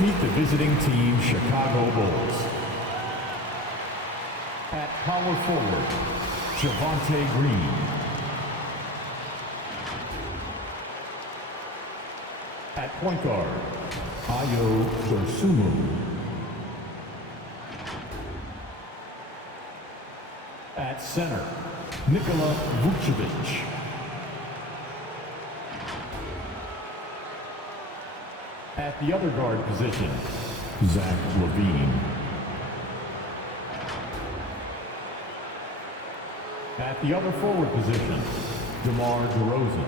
meet the visiting team, Chicago Bulls. At power forward, Javonte Green. At point guard, Ayo Dosunmu. At center, Nikola Vucevic. At the other guard position, Zach LaVine. At the other forward position, DeMar DeRozan.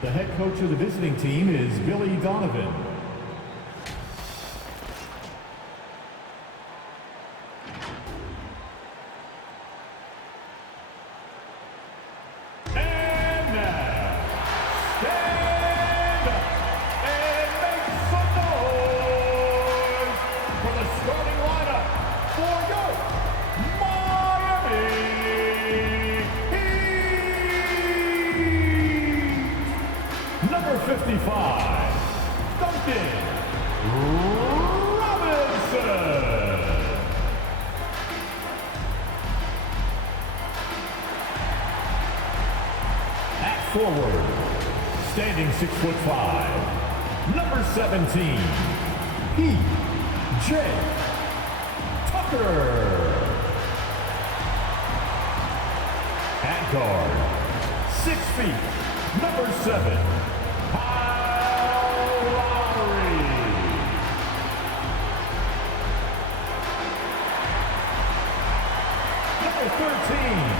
The head coach of the visiting team is Billy Donovan. And now, stand up and make some noise for the starting lineup for your Miami Heat. Number 55, Duncan Robinson. At forward, standing 6'5", number 17, P.J. Tucker. At guard, 6 feet, number 7, Kyle Lowry. Number 13,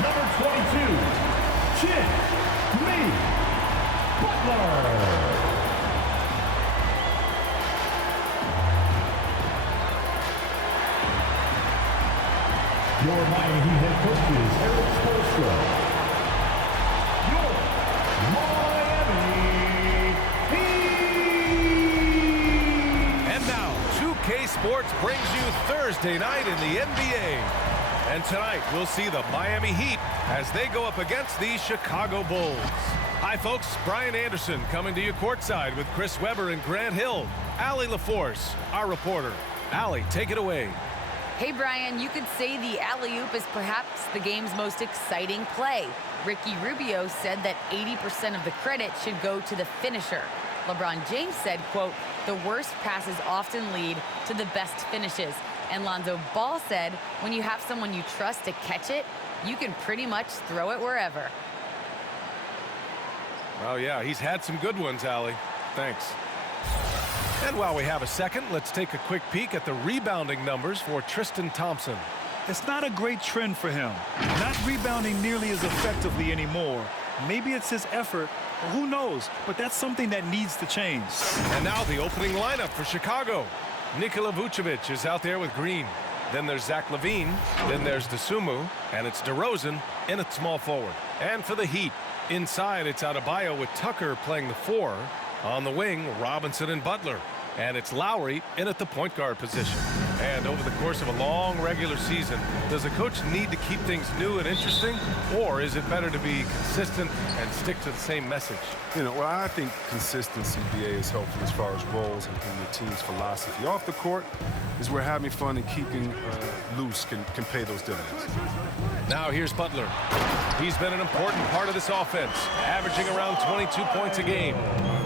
Number 22, Jimmy Butler. Your Miami Heat head coach is Eric Spoelstra. Your Miami Heat. And now, 2K Sports brings you Thursday night in the NBA. And tonight, we'll see the Miami Heat as they go up against the Chicago Bulls. Hi, folks. Brian Anderson coming to you courtside with Chris Webber and Grant Hill. Allie LaForce, our reporter. Allie, take it away. Hey, Brian, you could say the alley-oop is perhaps the game's most exciting play. Ricky Rubio said that 80% of the credit should go to the finisher. LeBron James said, quote, the worst passes often lead to the best finishes. And Lonzo Ball said, when you have someone you trust to catch it, you can pretty much throw it wherever. Oh, yeah, he's had some good ones, Allie. Thanks. And while we have a second, let's take a quick peek at the rebounding numbers for Tristan Thompson. It's not a great trend for him. Not rebounding nearly as effectively anymore. Maybe it's his effort, or who knows, but that's something that needs to change. And now the opening lineup for Chicago. Nikola Vucevic is out there with Green. Then there's Zach LaVine. Then there's Dosunmu. And it's DeRozan in at small forward. And for the Heat, inside it's Adebayo with Tucker playing the 4. On the wing, Robinson and Butler. And it's Lowry in at the point guard position. And over the course of a long regular season, does a coach need to keep things new and interesting? Or is it better to be consistent and stick to the same message? You know, well, I think consistency, BA, is helpful as far as roles and the team's philosophy. Off the court is where having fun and keeping loose can pay those dividends. Now here's Butler. He's been an important part of this offense, averaging around 22 points a game.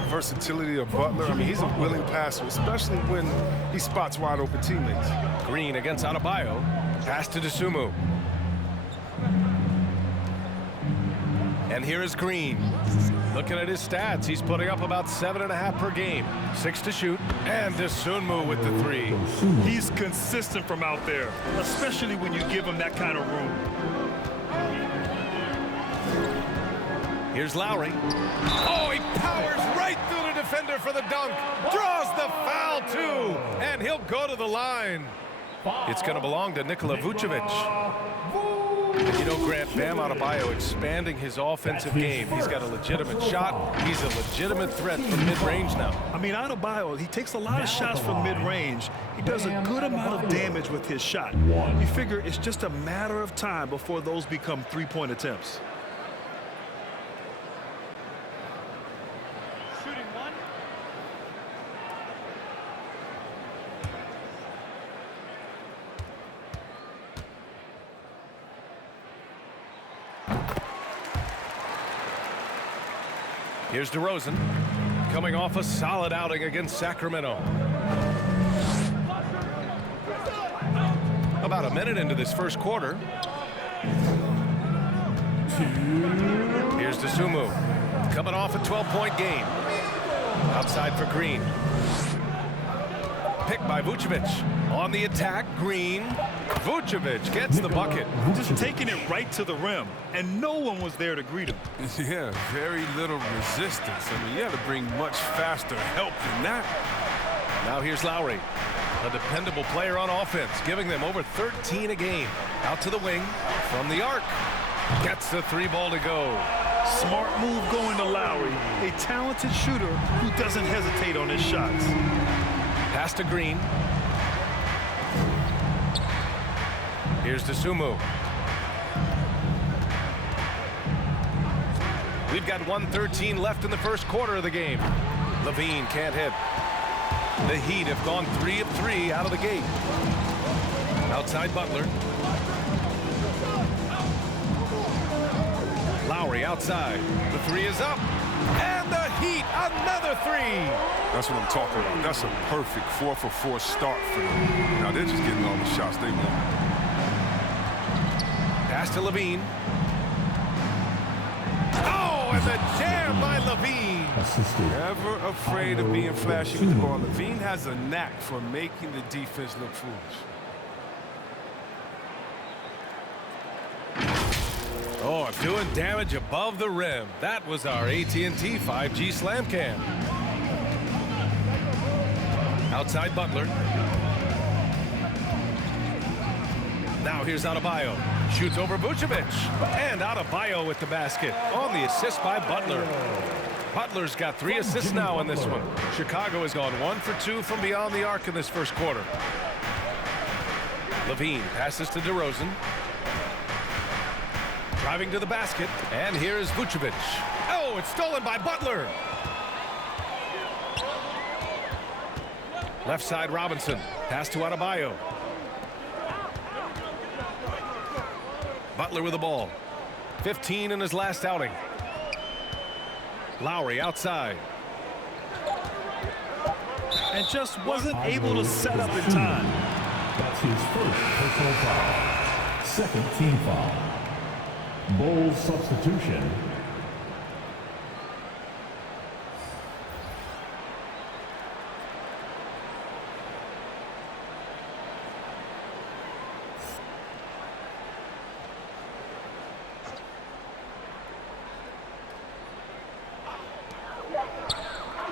Versatility of Butler, I mean, he's a willing passer, especially when he spots wide open teammates. Green against Adebayo. Pass to Dosunmu. And here is Green. Looking at his stats, he's putting up about 7.5 per game. 6 to shoot, and Dosunmu with the 3. He's consistent from out there, especially when you give him that kind of room. Here's Lowry. Oh, he powers right through the defender for the dunk. Draws the foul, too. And he'll go to the line. It's going to belong to Nikola Vucevic. And you know, Grant, Bam Adebayo expanding his offensive game. He's got a legitimate shot. He's a legitimate threat from mid-range now. I mean, Adebayo, he takes a lot of shots from mid-range. He does a good amount of damage with his shot. You figure it's just a matter of time before those become three-point attempts. Shooting one. Here's DeRozan, coming off a solid outing against Sacramento. About a minute into this first quarter. Here's Dosunmu, coming off a 12-point game. Outside for Green. Picked by Vucevic. On the attack, Green. Vucevic gets the bucket. Just taking it right to the rim, and no one was there to greet him. Yeah, very little resistance. I mean, you had to bring much faster help than that. Now here's Lowry, a dependable player on offense, giving them over 13 a game. Out to the wing, from the arc. Gets the three ball to go. Smart move going to Lowry, a talented shooter who doesn't hesitate on his shots. Pass to Green. Here's Dosunmu. We've got 1:13 left in the first quarter of the game. Levine can't hit. The Heat have gone 3 of 3 out of the gate. Outside Butler. Lowry outside. The three is up. And the Heat, another three. That's what I'm talking about. That's a perfect 4-for-4 start for them. Now they're just getting all the shots they want. Pass to Levine. Oh, and the jam by Levine. Never afraid of being flashy with the ball. Levine has a knack for making the defense look foolish. Oh, doing damage above the rim. That was our AT&T 5G slam cam. Outside Butler. Now here's Adebayo. Shoots over Vucevic. And Adebayo with the basket on the assist by Butler. Butler's got 3 assists now in this one. Chicago has gone 1 for 2 from beyond the arc in this first quarter. Levine passes to DeRozan. Driving to the basket, and here's Vucevic. Oh, it's stolen by Butler. Left side Robinson. Pass to Adebayo. Butler with the ball. 15 in his last outing. Lowry outside. And just wasn't able to set up in time. That's his first personal foul. Second team foul. Bulls substitution.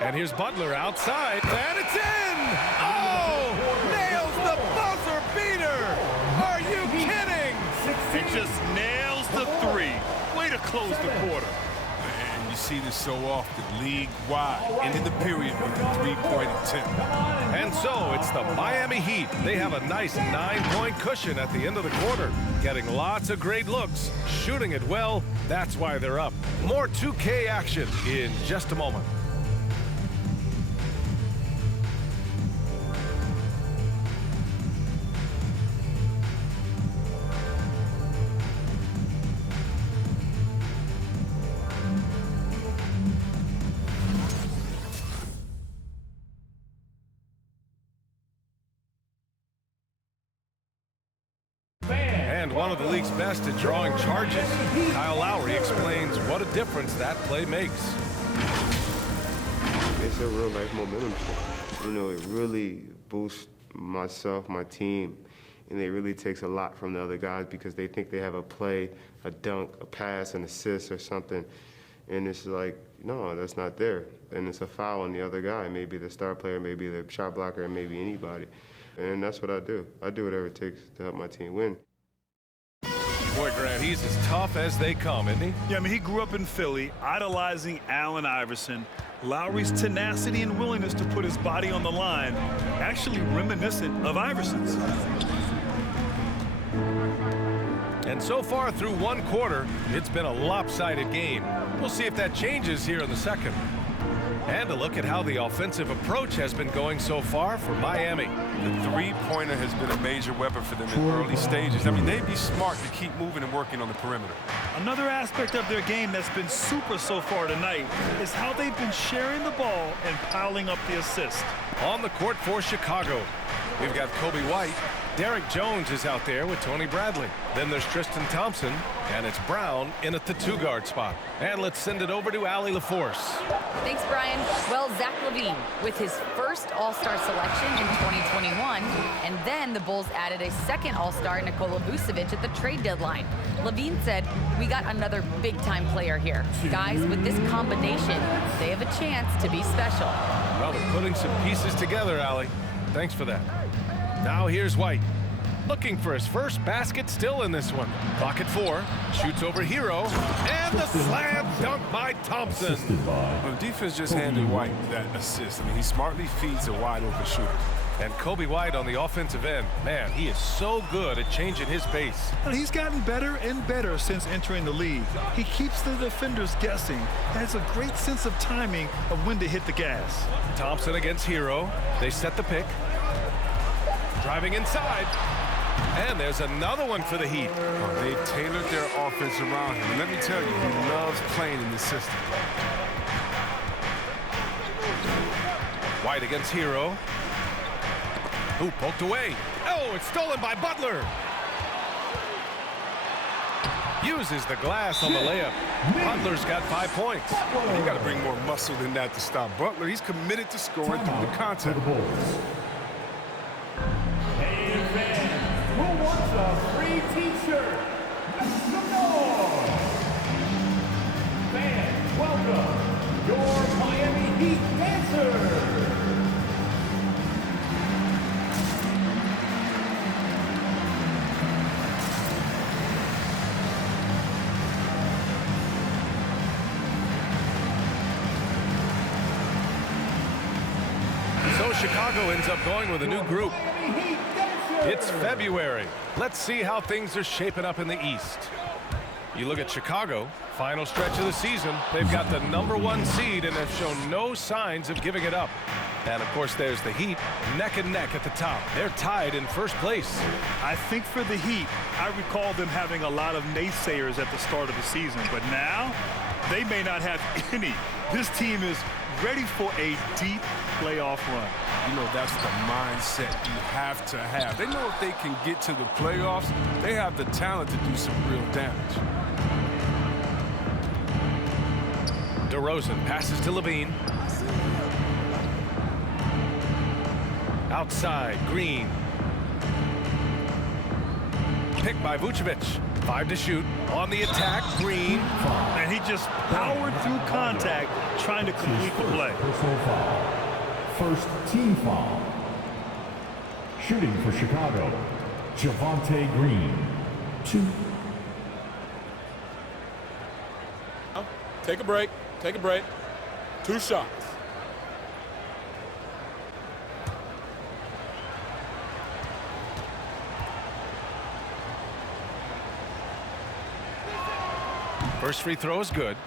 And here's Butler outside, and it's in! Oh! Nails the buzzer beater! Are you kidding? He just nails the three. Way to close the quarter. And you see this so often, league-wide, and in the period with the three-point attempt. And so it's the Miami Heat. They have a nice 9-point cushion at the end of the quarter. Getting lots of great looks, shooting it well. That's why they're up. More 2K action in just a moment. And one of the league's best at drawing charges. Kyle Lowry explains what a difference that play makes. It's a real life momentum shift. You know, it really boosts myself, my team, and it really takes a lot from the other guys because they think they have a play, a dunk, a pass, an assist or something, and it's like, no, that's not there. And it's a foul on the other guy, maybe the star player, maybe the shot blocker, and maybe anybody. And that's what I do. I do whatever it takes to help my team win. Boy, Grant, he's as tough as they come, isn't he? Yeah, I mean, he grew up in Philly, idolizing Allen Iverson. Lowry's tenacity and willingness to put his body on the line, actually reminiscent of Iverson's. And so far through one quarter, it's been a lopsided game. We'll see if that changes here in the second. And a look at how the offensive approach has been going so far for Miami. The three-pointer has been a major weapon for them in early stages. I mean, they'd be smart to keep moving and working on the perimeter. Another aspect of their game that's been super so far tonight is how they've been sharing the ball and piling up the assists. On the court for Chicago, we've got Kobe White. Derek Jones is out there with Tony Bradley. Then there's Tristan Thompson, and it's Brown in at the two-guard spot. And let's send it over to Allie LaForce. Thanks, Brian. Well, Zach LaVine with his first All-Star selection in 2021, and then the Bulls added a second All-Star, Nikola Vucevic, at the trade deadline. LaVine said, "We got another big-time player here. Guys, with this combination, they have a chance to be special." Well, they're putting some pieces together, Allie. Thanks for that. Now here's White. Looking for his first basket still in this one. Clock at 4. Shoots over Hero. And the slam dunk by Thompson. Well, defense just handed White that assist. I mean, he smartly feeds a wide-open shooter. And Kobe White on the offensive end. Man, he is so good at changing his pace. And he's gotten better and better since entering the league. He keeps the defenders guessing and has a great sense of timing of when to hit the gas. Thompson against Hero. They set the pick. Driving inside. And there's another one for the Heat. Oh, they've tailored their offense around him. And let me tell you, he loves playing in this system. White against Hero. Ooh, poked away. Oh, it's stolen by Butler. Uses the glass on the layup. Butler's got 5 points. And you got to bring more muscle than that to stop Butler. He's committed to scoring through the contact. Hey, fans, who wants a free t-shirt? Make some noise! Fans, welcome your Miami Heat dancers! So Chicago ends up going with a new group. It's February. Let's see how things are shaping up in the East. You look at Chicago, final stretch of the season. They've got the #1 seed and have shown no signs of giving it up. And, of course, there's the Heat, neck and neck at the top. They're tied in first place. I think for the Heat, I recall them having a lot of naysayers at the start of the season, but now they may not have any. This team is ready for a deep playoff run. You know, that's the mindset you have to have. They know if they can get to the playoffs, they have the talent to do some real damage. DeRozan passes to Levine. Outside, Green. Picked by Vucevic. 5 to shoot. On the attack, Green. And he just powered through contact trying to complete the play. Personal foul. First team foul. Shooting for Chicago, Javonte Green. 2. Take a break. Take a break. 2 shots. First free throw is good.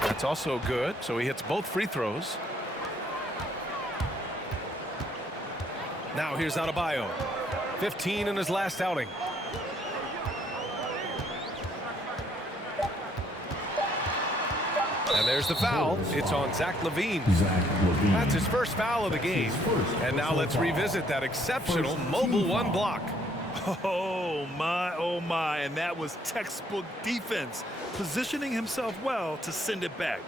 That's also good, so he hits both free throws. Now here's Adebayo. 15 in his last outing. And there's the foul. It's on Zach LaVine. That's his first foul of the game. And now let's revisit that exceptional mobile one block. Oh my, and that was textbook defense, positioning himself well to send it back.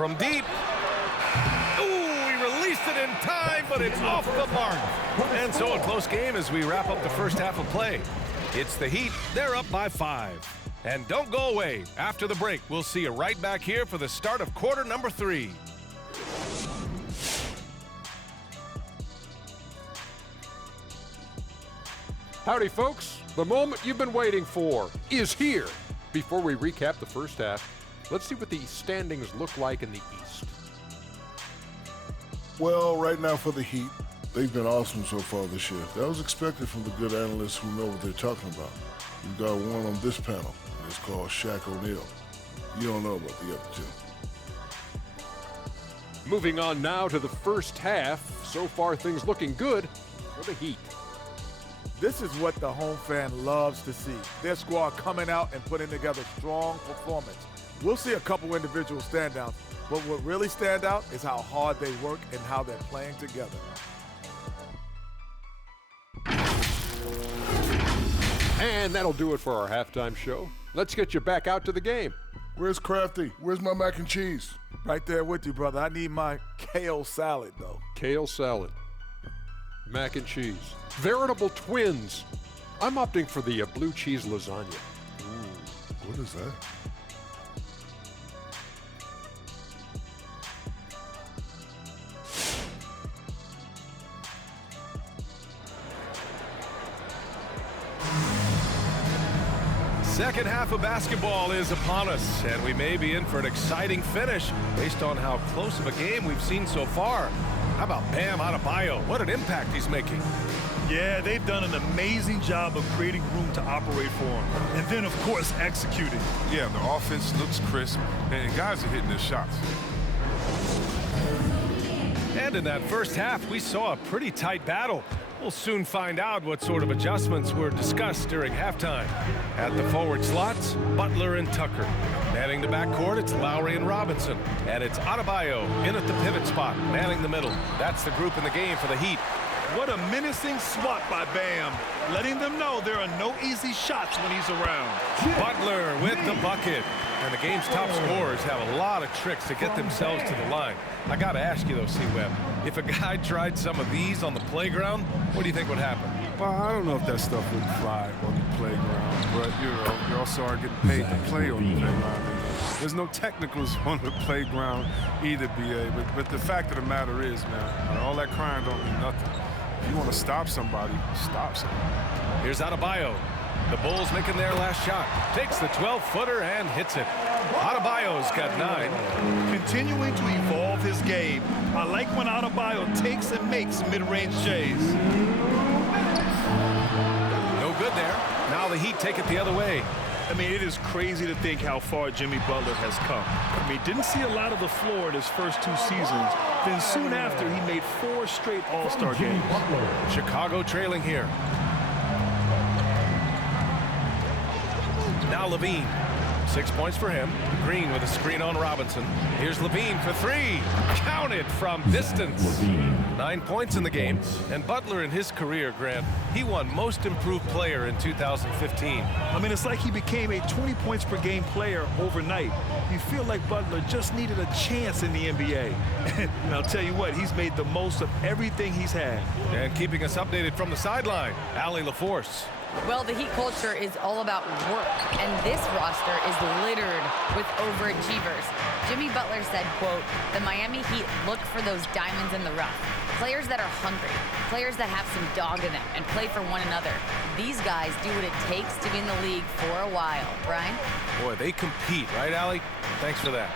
from deep. Ooh, he released it in time, but it's off the mark. And so a close game as we wrap up the first half of play. It's the Heat. They're up by 5. And don't go away. After the break, we'll see you right back here for the start of quarter number 3. Howdy, folks. The moment you've been waiting for is here. Before we recap the first half, let's see what the standings look like in the East. Well, right now for the Heat, they've been awesome so far this year. That was expected from the good analysts who know what they're talking about. We've got one on this panel, and it's called Shaq O'Neal. You don't know about the other two. Moving on now to the first half. So far, things looking good for the Heat. This is what the home fan loves to see. Their squad coming out and putting together strong performance. We'll see a couple individual standouts, but what really stand out is how hard they work and how they're playing together. And that'll do it for our halftime show. Let's get you back out to the game. Where's Crafty? Where's my mac and cheese? Right there with you, brother. I need my kale salad, though. Kale salad. Mac and cheese. Veritable twins. I'm opting for the blue cheese lasagna. Ooh, what is that? Second half of basketball is upon us, and we may be in for an exciting finish based on how close of a game we've seen so far. How about Bam Adebayo? What an impact he's making. Yeah, they've done an amazing job of creating room to operate for him. And then, of course, executing. Yeah, the offense looks crisp, and guys are hitting their shots. And in that first half, we saw a pretty tight battle. We'll soon find out what sort of adjustments were discussed during halftime. At the forward slots, Butler and Tucker. Manning the backcourt, it's Lowry and Robinson. And it's Adebayo in at the pivot spot, manning the middle. That's the group in the game for the Heat. What a menacing swat by Bam, letting them know there are no easy shots when he's around. Butler with the bucket. And the game's top scorers have a lot of tricks to get themselves to the line. I got to ask you, though, C-Web, if a guy tried some of these on the playground, what do you think would happen? Well, I don't know if that stuff would fly on the playground, but you also are getting paid to play on the playground. There's no technicals on the playground either, BA. But the fact of the matter is, man, all that crying don't mean nothing. If you want to stop somebody, stop somebody. Here's Adebayo. The Bulls making their last shot. Takes the 12-footer and hits it. Adebayo's got 9. Continuing to evolve his game. I like when Adebayo takes and makes mid-range J's. No good there. Now the Heat take it the other way. I mean, it is crazy to think how far Jimmy Butler has come. I mean, didn't see a lot of the floor in his first 2 seasons. Then soon after, he made 4 straight All-Star games. Chicago trailing here. Now Levine. 6 points for him. Green with a screen on Robinson. Here's Levine for 3. Counted from distance. 9 points in the game. And Butler in his career, Grant, he won Most Improved Player in 2015. I mean, it's like he became a 20 points per game player overnight. You feel like Butler just needed a chance in the NBA. And I'll tell you what, he's made the most of everything he's had. And keeping us updated from the sideline, Allie LaForce. Well, the Heat culture is all about work, and this roster is littered with overachievers. Jimmy Butler said, quote, "The Miami Heat look for those diamonds in the rough. Players that are hungry, players that have some dog in them and play for one another. These guys do what it takes to be in the league for a while." Brian? Boy, they compete, right, Allie? Thanks for that.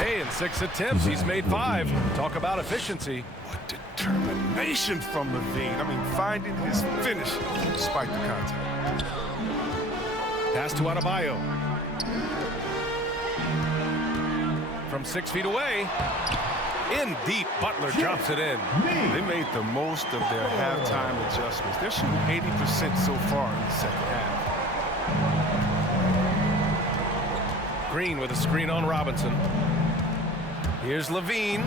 Hey, in 6 attempts, he's made 5. Talk about efficiency. What determination from Levine. I mean, finding his finish despite the contact. Pass to Adebayo. From 6 feet away. In deep, Butler drops it in. They made the most of their halftime adjustments. They're shooting 80% so far in the second half. Green with a screen on Robinson. Here's Levine.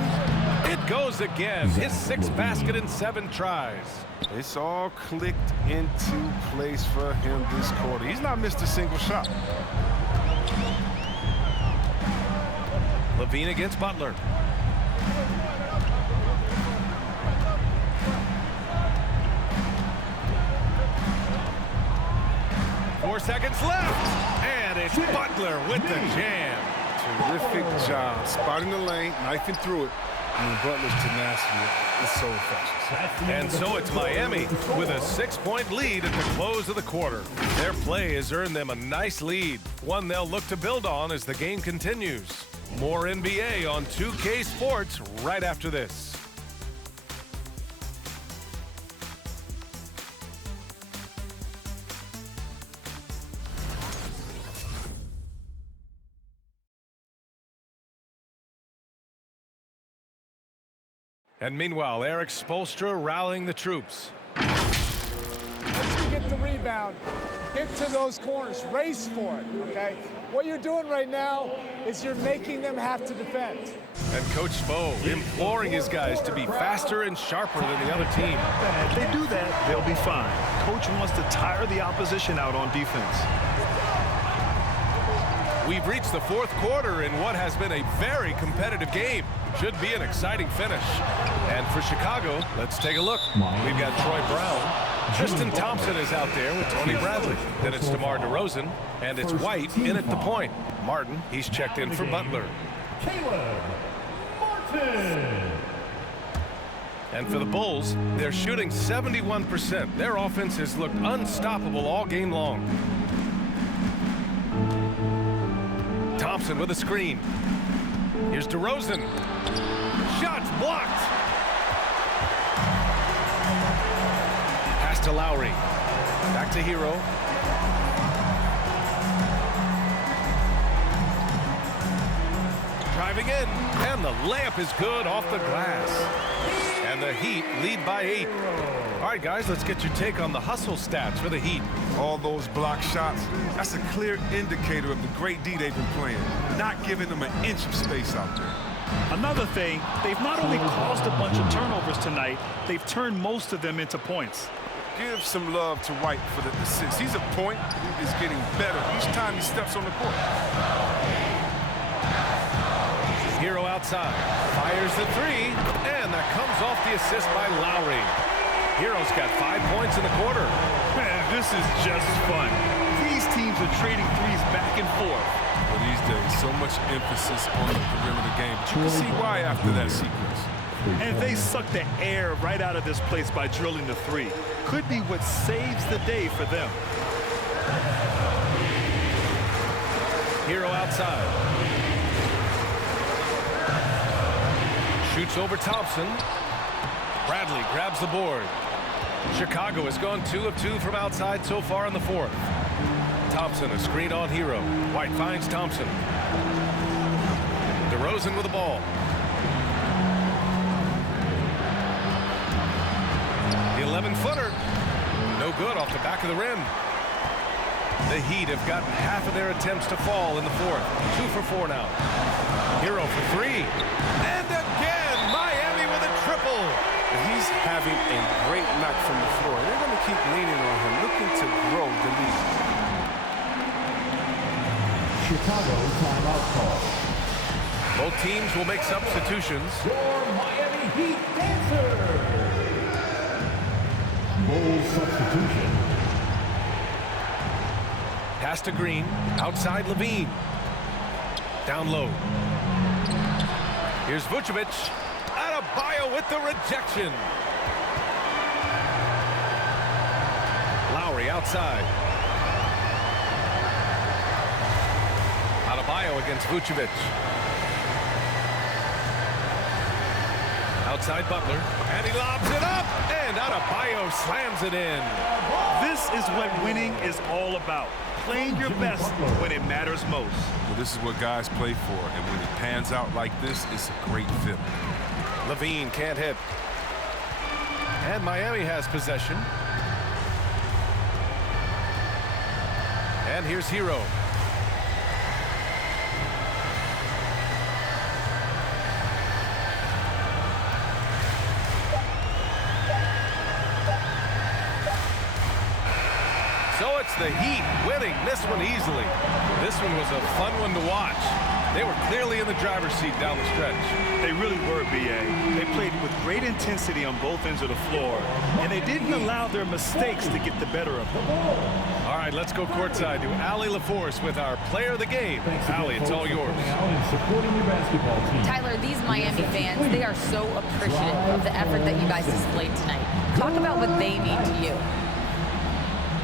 It goes again. His 6th basket in 7 tries. It's all clicked into place for him this quarter. He's not missed a single shot. Levine against Butler. 4 seconds left, and it's Butler with the jam. Terrific job spotting the lane, knifing through it. And Butler's tenacity is so infectious. And so it's Miami with a 6-point lead at the close of the quarter. Their play has earned them a nice lead, one they'll look to build on as the game continues. More NBA on 2K Sports right after this. And meanwhile, Eric Spoelstra rallying the troops. Once you get the rebound, get to those corners, race for it, okay? What you're doing right now is you're making them have to defend. And Coach Spo imploring his guys to be faster and sharper than the other team. If they do that, they'll be fine. Coach wants to tire the opposition out on defense. We've reached the fourth quarter in what has been a very competitive game. Should be an exciting finish. And for Chicago, let's take a look. We've got Troy Brown. Tristan Thompson is out there with Tony Bradley. Then it's DeMar DeRozan, and it's White in at the point. Martin, he's checked in for Butler. Caleb Martin. And for the Bulls, they're shooting 71%. Their offense has looked unstoppable all game long. Thompson with a screen. Here's DeRozan. Shots blocked. Pass to Lowry. Back to Hero. Driving in, and the layup is good off the glass. And the Heat lead by 8. All right, guys, let's get your take on the hustle stats for the Heat. All those block shots, that's a clear indicator of the great D they've been playing, not giving them an inch of space out there. Another thing, they've not only caused a bunch of turnovers tonight, they've turned most of them into points. Give some love to White for the assist. He's a point, is getting better each time he steps on the court. Hero outside, fires the 3, and that comes off the assist by Lowry. Hero's got 5 points in the quarter. Man, this is just fun. These teams are trading threes back and forth. Well, these days, so much emphasis on the perimeter game, but you can see why after that sequence. And they suck the air right out of this place by drilling the 3. Could be what saves the day for them. Hero outside. Shoots over Thompson. Bradley grabs the board. Chicago has gone 2 of 2 from outside so far in the fourth. Thompson, a screen on Hero. White finds Thompson. DeRozan with the ball. The 11-footer. No good off the back of the rim. The Heat have gotten half of their attempts to fall in the fourth. 2 for 4 now. Hero for 3. And again, Miami with a triple. He's having a great night from the floor. They're going to keep leaning on him, looking to grow the lead. Chicago timeout call. Both teams will make substitutions. Your Miami Heat dancer. Bulls substitution. Pass to Green. Outside Levine. Down low. Here's Vucevic. Adebayo with the rejection. Lowry outside. Adebayo against Vucevic. Outside Butler. And he lobs it up. And Adebayo slams it in. This is what winning is all about. Playing your best when it matters most. Well, this is what guys play for, and when it pans out like this, it's a great feeling. Levine can't hit. And Miami has possession. And here's Hero. So it's the Heat winning this one easily. This one was a fun one to watch. They were clearly in the driver's seat down the stretch. They really were, B.A. They played with great intensity on both ends of the floor, and they didn't allow their mistakes to get the better of them. All right, let's go courtside to Allie LaForce with our player of the game. Allie, it's all yours. Tyler, these Miami fans, they are so appreciative of the effort that you guys displayed tonight. Talk about what they mean to you.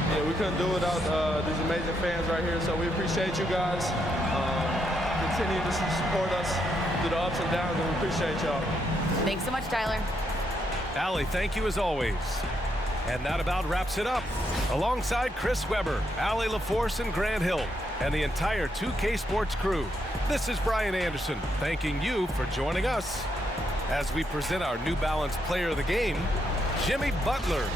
Yeah, we couldn't do it without these amazing fans right here, so we appreciate you guys. Continue to support us through the ups and downs, and we appreciate y'all. Thanks so much, Tyler. Allie, thank you as always. And that about wraps it up. Alongside Chris Webber, Allie LaForce, and Grant Hill, and the entire 2K Sports crew, this is Brian Anderson thanking you for joining us as we present our New Balance Player of the Game, Jimmy Butler.